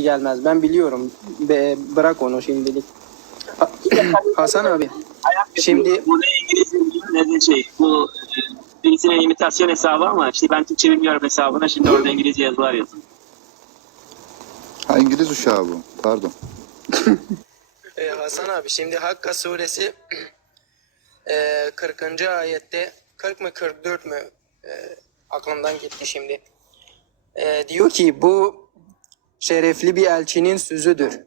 gelmez. Ben biliyorum. Be- bırak onu şimdilik. Ha- Hasan abi. Şimdi- Bu ne İngilizce ne de şey. Bu e, birisinin imitasyon hesabı ama işte ben Türkçe bilmiyorum hesabına. Şimdi orada İngilizce yazılar yazıyor. Ha İngiliz uşağı bu. Pardon. Ee, Hasan abi şimdi Hakka suresi e, 40. ayette 40 mı 44 mü E, aklımdan gitti şimdi. E, diyor ki bu şerefli bir elçinin sözüdür.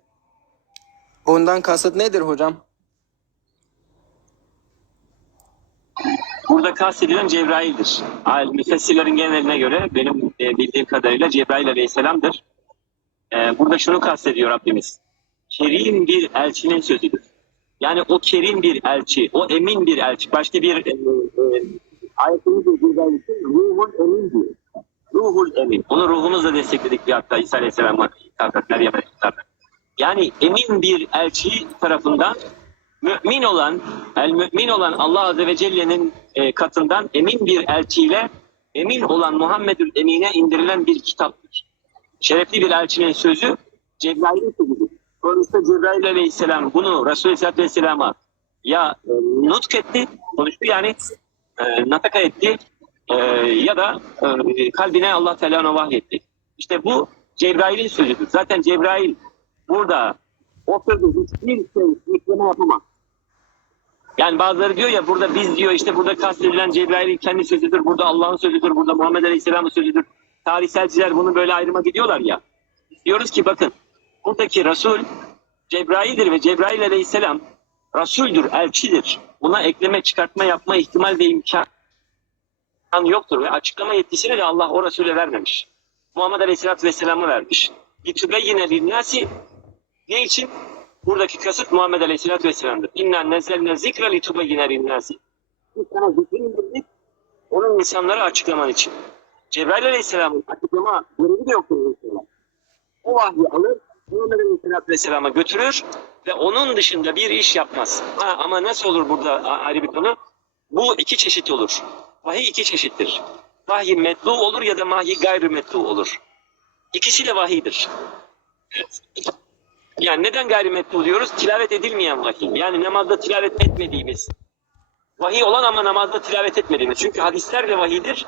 Bundan kasıt nedir hocam? Burada kastedilen Cebrail'dir. Müfessirlerin geneline göre benim e, bildiğim kadarıyla Cebrail Aleyhisselam'dır. E, burada şunu kastediyor Rabbimiz. Kerim bir elçinin sözüdür. Yani o kerim bir elçi, o emin bir elçi. Başka bir e, e, de ruhul emin diyor. Ruhul emin. Onu ruhumuzla destekledik bir hatta İsa Aleyhisselam'a hitap Meryem Aleyhisselam'a. Yani emin bir elçi tarafından mümin olan, el mümin olan Allah Azze ve Celle'nin e, katından emin bir elçiyle emin olan Muhammedül Emin'e indirilen bir kitaptır. Şerefli bir elçinin sözü Cebrail'in sözüdür. Dolayısıyla Cebrail Aleyhisselam bunu Resulü Aleyhisselatü Vesselam'a ya e, nutk etti, konuştu yani e, nataka etti ya da e, kalbine Allah Teala vahyetti. İşte bu Cebrail'in sözüdür. Zaten Cebrail burada o sözü hiçbir şey yükleme yapamaz. Yani bazıları diyor ya burada biz diyor işte burada kastedilen Cebrail'in kendi sözüdür, burada Allah'ın sözüdür, burada Muhammed Aleyhisselam'ın sözüdür. Tarihselciler bunu böyle ayrıma gidiyorlar ya. Diyoruz ki bakın buradaki Resul Cebrail'dir ve Cebrail Aleyhisselam Resul'dür, elçidir. Buna ekleme, çıkartma yapma ihtimal ve imkan yoktur ve açıklama yetkisini de Allah o Resul'e vermemiş. Muhammed Aleyhisselatü Vesselam'a vermiş. yine linnâsi ne için? Buradaki kasıt Muhammed Aleyhisselatü Vesselam'dır. İnna nezzelne zikre li tubeyyine linnâsi. Biz sana zikri onun insanlara açıklaman için. Cebrail Aleyhisselam'ın açıklama görevi de yoktur. O vahyi alır, Muhammed Aleyhisselatü Vesselam'a götürür ve onun dışında bir iş yapmaz. Ha, ama nasıl olur burada ayrı bir konu? Bu iki çeşit olur. Vahiy iki çeşittir. Vahiy metlu olur ya da vahiy gayrı metlu olur. İkisi de vahiydir. Yani neden gayrimetlu diyoruz? Tilavet edilmeyen vahiy. Yani namazda tilavet etmediğimiz. Vahiy olan ama namazda tilavet etmediğimiz. Çünkü hadisler de vahiydir.